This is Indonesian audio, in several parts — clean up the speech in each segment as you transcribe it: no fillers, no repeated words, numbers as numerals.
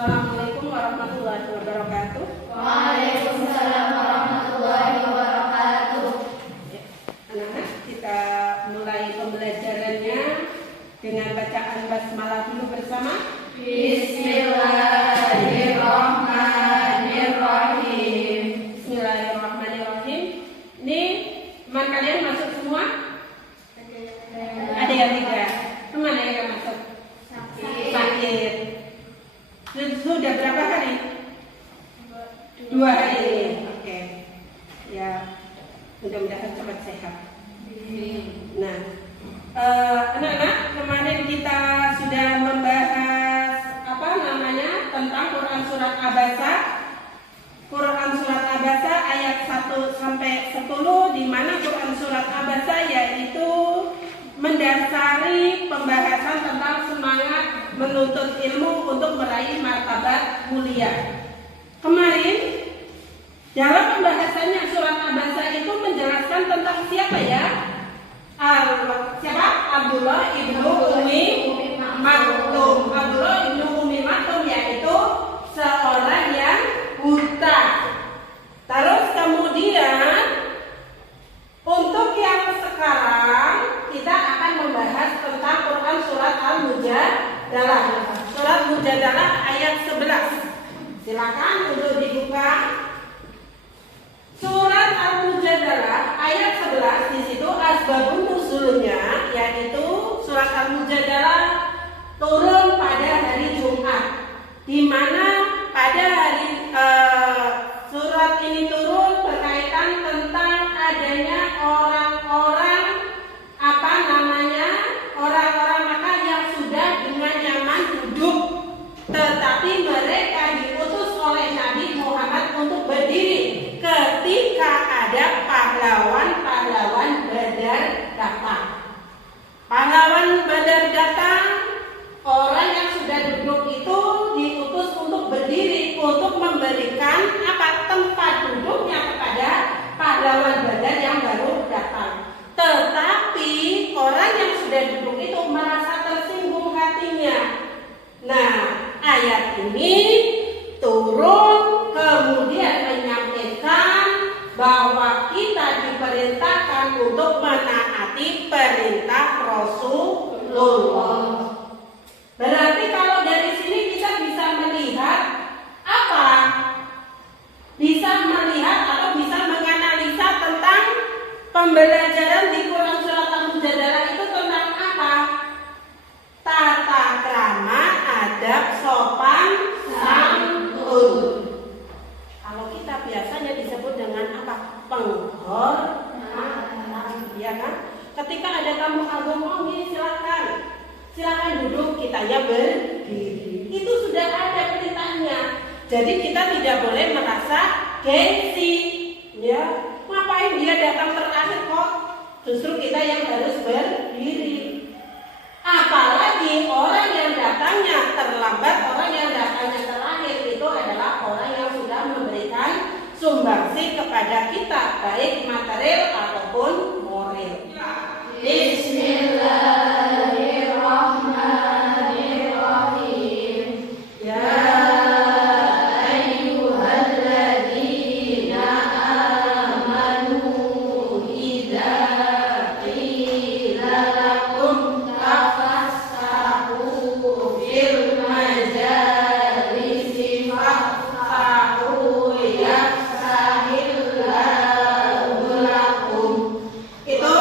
Assalamualaikum warahmatullahi wabarakatuh. Waalaikumsalam warahmatullahi wabarakatuh. Ya, anak-anak, kita mulai pembelajarannya dengan bacaan basmalah dulu bersama. Bismillahirrahmanirrahim. Bismillahirrahmanirrahim. Ini teman kalian masuk semua? Ada yang tidak? Kemana yang gak masuk? Sakit. Sudah berapa hari? 2 hari. Oke. Ya, mudah-mudahan cepat sehat. Nah, anak-anak, kemarin kita sudah membahas tentang Quran surat Abasa. Quran surat Abasa ayat 1 sampai 10, di mana Quran surat Abasa yaitu mendasari pembahasan tentang semangat menuntut ilmu untuk meraih martabat mulia. Kemarin dalam pembahasannya surat Abasa itu menjelaskan tentang siapa ya? Abdullah ibnu Umi Maktum. Abdullah ibnu Umi Maktum yaitu seorang yang buta. Terus kemudian untuk yang sekarang kita akan membahas tentang Quran surat Al-Mujadalah. Surat Mujadalah ayat 11. Silakan untuk dibuka. Surat Al-Mujadalah ayat 11, di situ asbabun nuzulnya yaitu surat Al-Mujadalah turun pada hari Jumat, di mana pada hari surat ini turun berkaitan tentang adanya orang-orang orang-orang Makkah yang sudah dengan nyaman duduk, tetapi mereka diutus oleh Nabi Muhammad untuk berdiri ketika ada pahlawan-pahlawan Badar datang. Pahlawan Badar datang, orang yang sudah duduk itu diutus untuk berdiri untuk memberikan tempat duduknya kepada pahlawan Badar yang baru datang. Tetapi orang yang sudah duduk itu merasa tersinggung hatinya. Nah, ayat ini turun kemudian menyampaikan bahwa kita diperintahkan untuk menaati perintah Rasulullah. Berarti kalau dari sini kita bisa melihat apa? Bisa melihat atau bisa menganalisa tentang pembelajaran di Quran surat Al-Mujadalah itu tentang apa? Tata krama, adab, sopan, santun. Kalau kita biasanya disebut dengan apa? Penghormatan, ya kan? Ketika ada tamu agung, silakan duduk, kitanya berdiri. Itu sudah ada perintahnya. Jadi kita tidak boleh merasa gengsi, ya. Ngapain dia datang terakhir kok? Justru kita yang harus berdiri. Apalagi orang yang datangnya terlambat, orang yang datangnya terakhir itu adalah orang yang sudah memberikan sumbangsi kepada kita, baik material ataupun moral. Bismillahirrahmanirrahim. Ya itu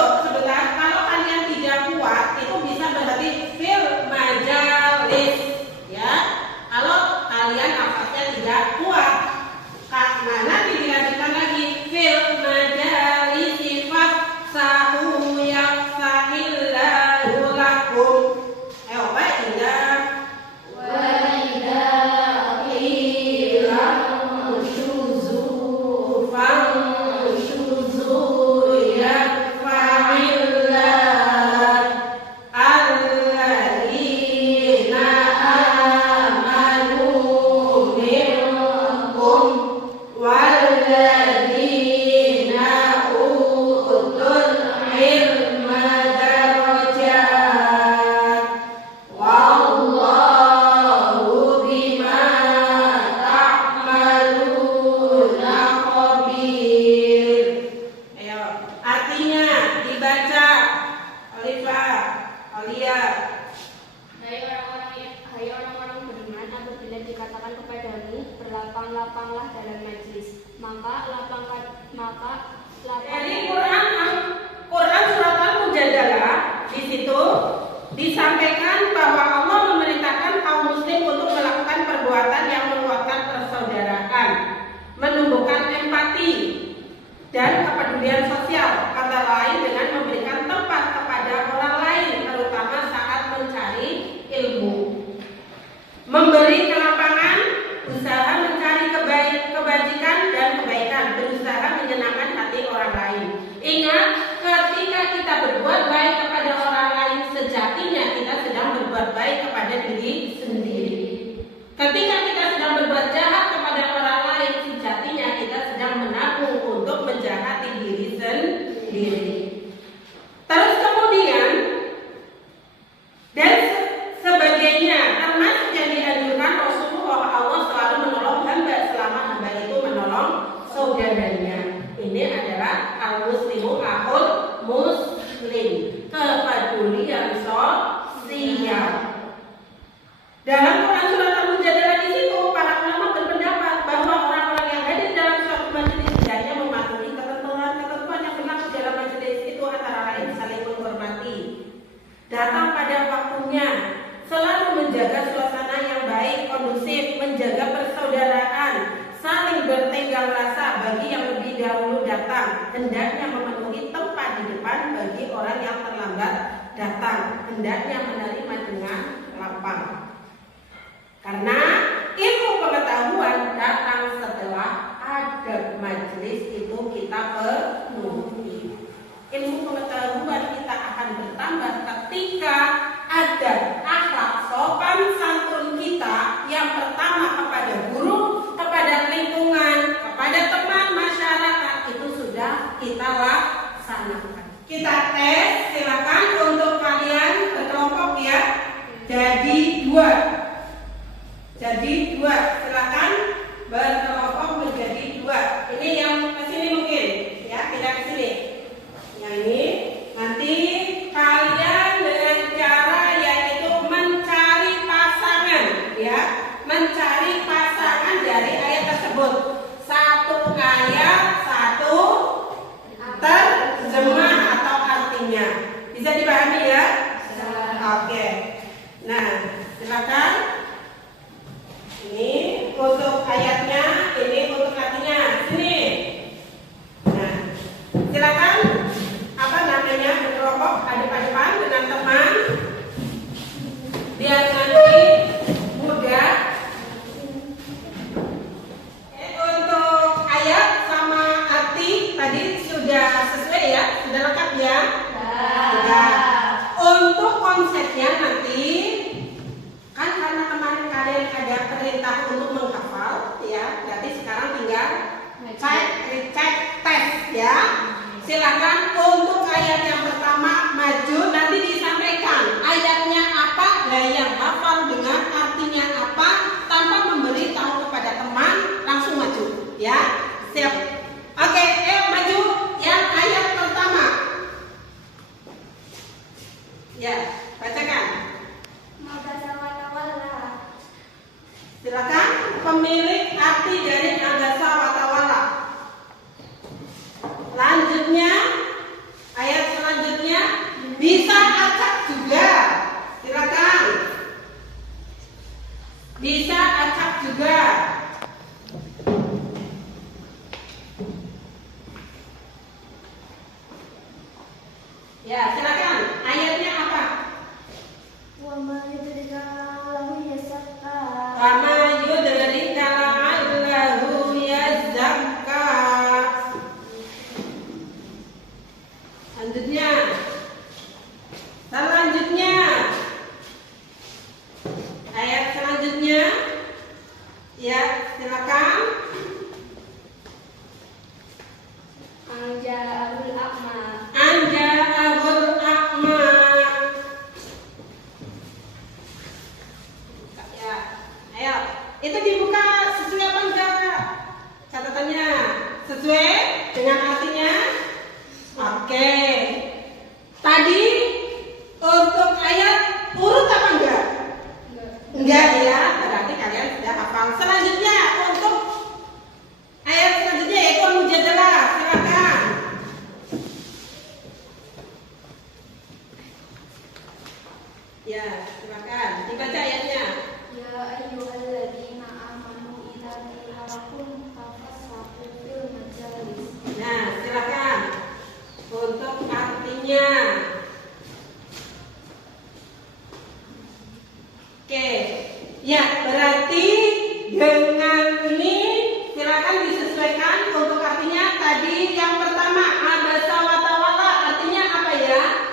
Jadi Quran surat Al-Mujadalah di situ disampaikan bahwa Allah memerintahkan kaum muslim untuk melakukan perbuatan yang menguatkan persaudaraan, menumbuhkan empati dan kepedulian sosial, kata lain dengan memberikan tempat kepada orang lain, terutama saat mencari ilmu, memberi kelapangan, usaha mencari kebajikan dan kebaikan, berusaha menyenangkan hati orang lain. Ingat, ketika kita berbuat baik kepada orang lain, sejatinya kita sedang berbuat baik kepada diri sendiri. Ketika kita sedang berbuat jahat kepada orang lain, sejatinya kita sedang menabung untuk menjahati diri sendiri. Terus kemudian dan sebagainya, termasuk yang dianjurkan Rasulullah, Allah selalu menolong hamba selama hamba itu menolong saudaranya. Ini adalah al-muslimu akhul muslim, kepedulian sosial. Dalam Quran surat Al-Mujadalah di situ para ulama berpendapat bahwa orang-orang yang hadir dalam suatu majelis hendaknya mematuhi ketentuan yang berlaku dalam majelis itu, antara lain saling menghormati, datang pada waktunya, selalu menjaga suasana yang baik, kondusif, menjaga persaudaraan, saling bertenggang rasa bagi yang lebih dahulu datang, hendaknya memenuhi tempat di depan bagi orang yang terlambat datang, hendaknya menerima dengan lapang. Karena ilmu pengetahuan datang setelah adab majelis itu kita penuhi. Ilmu pengetahuan kita akan bertambah ketika ada akhlak sopan santun kita yang pertama kepada guru, kepada lingkungan, kepada teman masyarakat, itu sudah kita laksanakan. Kita tes, silakan untuk kalian berkelompok ya. Jadi dua, silakan berkelompok menjadi dua. Ini yang kesini mungkin, ya, tidak kesini. Yang ini nanti kalian dengan cara yaitu mencari pasangan, ya, mencari pasangan dari ayat tersebut. Satu ayat, satu terjemah atau artinya. Bisa dipahami ya? Oke. Nah, silakan. Ini untuk ayatnya, ini untuk artinya. Sini. Nah, silakan berkelompok hadap-hadapan dengan teman biar nanti mudah. Untuk ayat sama arti tadi sudah sesuai ya, sudah lengkap ya. Sudah. Untuk konsepnya nanti kan karena kemarin kalian ada perintah untuk menghafal ya, jadi sekarang tinggal cek tes ya. Silakan untuk ayat yang pertama maju, nanti disampaikan ayatnya apa, lah yang hafal dengan artinya apa, tanpa memberi tahu kepada teman, langsung maju ya. Siap. Oke, maju yang ayat pertama. Ya, bacakan. Silakan pemilik arti dari abasa wa tawalla. Lanjutnya, ayat selanjutnya bisa acak juga. Silakan. Bisa acak juga. Ya, silakan. Ayatnya apa? Wa ma yudrika la'allahu yazakka. Selanjutnya ayat selanjutnya ya, silakan. Anja'ahul a'ma. Ya, silakan dibaca ayatnya. Ya ayyuhalladzina amanu idza qila lakum tafassahu fil majalis. Nah, silakan untuk artinya. Oke, ya berarti dengan ini silakan disesuaikan untuk artinya. Tadi yang pertama abasa wa tawalla artinya apa ya?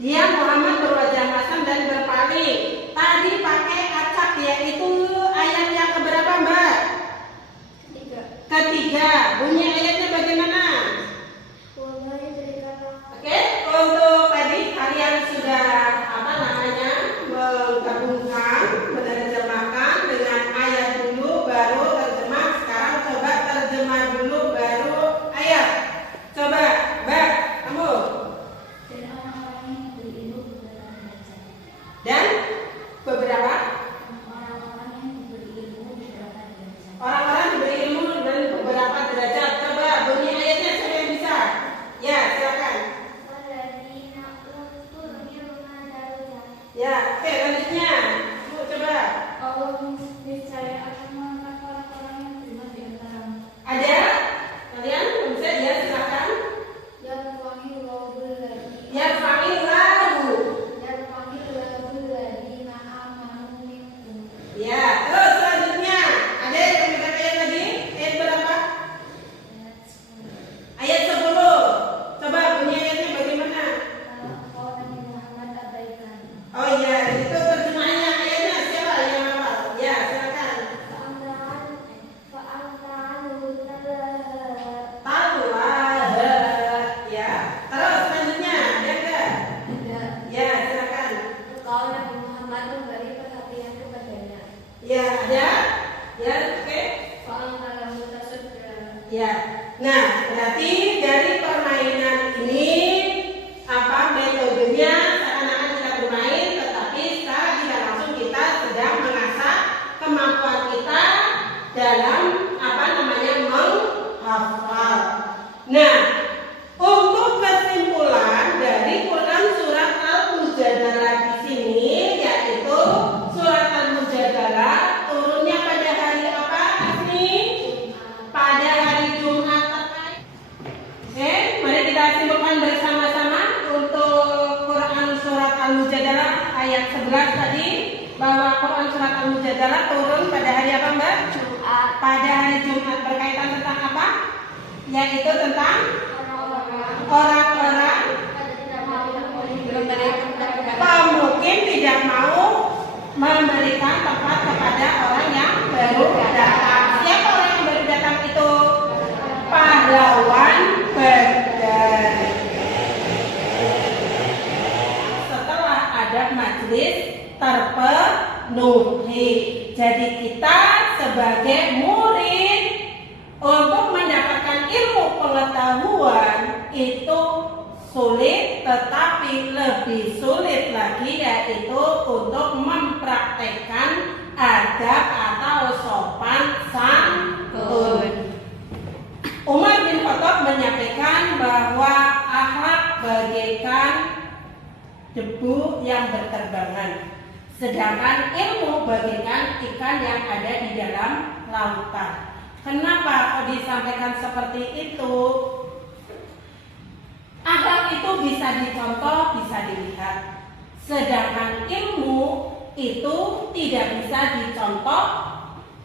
Dia Muhammad berwajah masam dan berpaling. Tadi pakai acak, yaitu ayat yang keberapa Mbak? Ketiga. Bunyi ayatnya bagaimana? Oke, untuk tadi kalian sudah menggabungkan, menerjemahkan dengan ayat dulu baru terjemah. Sekarang coba terjemah dulu baru ayat. Coba, Mbak, kamu. Dan beberapa orang-orang diberi ilmu dan beberapa derajat. Coba bunyi ayatnya, siapa yang bisa? Ya, silakan. Ya, oke, lanjutnya. Coba. Ada? Kalian bisa? Ya, silakan. Ya, panggil lagu. Ya, terus selanjutnya ada yang beberapa ayat lagi. Ayat berapa? Ayat 10. Coba bunyi ayatnya bagaimana? Oh iya, itu terjemahannya. Ayatnya siapa yang hafal? Ya, silakan. Tallah. Ya, terus selanjutnya ada enggak? Ya, silakan. Ya, ada. Ya, oke. Ya. Nah, berarti dari permainan ini metodenya seakan-akan kita bermain, tetapi secara tidak langsung kita sedang mengasah kemampuan kita dalam menghafal. Nah, untuk kesimpulan dari Quran surat Al-Mujadalah di sini, yaitu surat Al-Mujadalah turunnya pada hari apa, Asmi? Pada hari Jumat. Oke, mari kita simpulkan bersama-sama untuk Quran surat Al-Mujadalah ayat 11 tadi, bahwa Quran surat Al-Mujadalah turun pada hari apa, Mbak? Jumat. Pada hari Jumat. Berkaitan tentang apa? Yaitu tentang orang-orang pemukim tidak mau memberikan tempat kepada orang yang baru datang. Siapa orang yang baru datang itu? Pahlawan Badar. Setelah ada majelis terpenuhi. Jadi kita sebagai murid untuk mendapatkan ilmu pengetahuan itu sulit, tetapi lebih sulit lagi yaitu untuk mempraktekkan adab atau sopan santun. Umar bin Khattab menyampaikan bahwa akhlak bagaikan debu yang berterbangan, sedangkan ilmu bagaikan ikan yang ada di dalam lautan. Kenapa disampaikan seperti itu? Akhlak itu bisa dicontoh, bisa dilihat. Sedangkan ilmu itu tidak bisa dicontoh,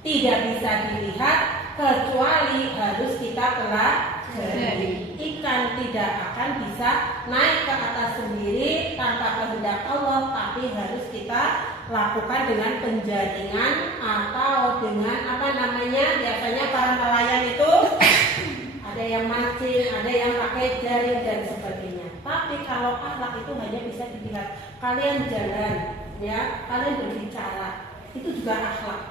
tidak bisa dilihat, kecuali harus kita pelajari. Ikan tidak akan bisa naik ke atas sendiri tanpa kehendak Allah, tapi harus kita lakukan dengan penjaringan atau dengan biasanya para nelayan itu ada yang mancing, ada yang pakai jaring dan sebagainya. Tapi kalau akhlak itu hanya bisa dilihat. Kalian jalan, ya, kalian berbicara, itu juga akhlak.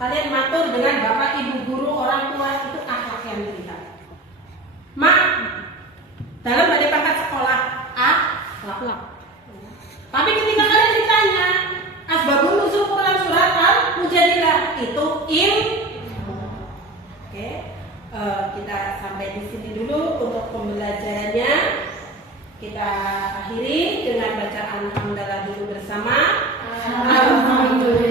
Kalian matur dengan bapak, ibu, guru, orang tua, itu akhlak yang dilihat. Dalam pada pangkat sekolah, akhlak. Tapi ketika kalian ditanya asbabun nuzul Quran surat Al-Mujadilah, itu ilmu. Oke, kita sampai di sini dulu untuk pembelajarannya. Kita akhiri dengan bacaan hamdalah dulu bersama. Alhamdulillah.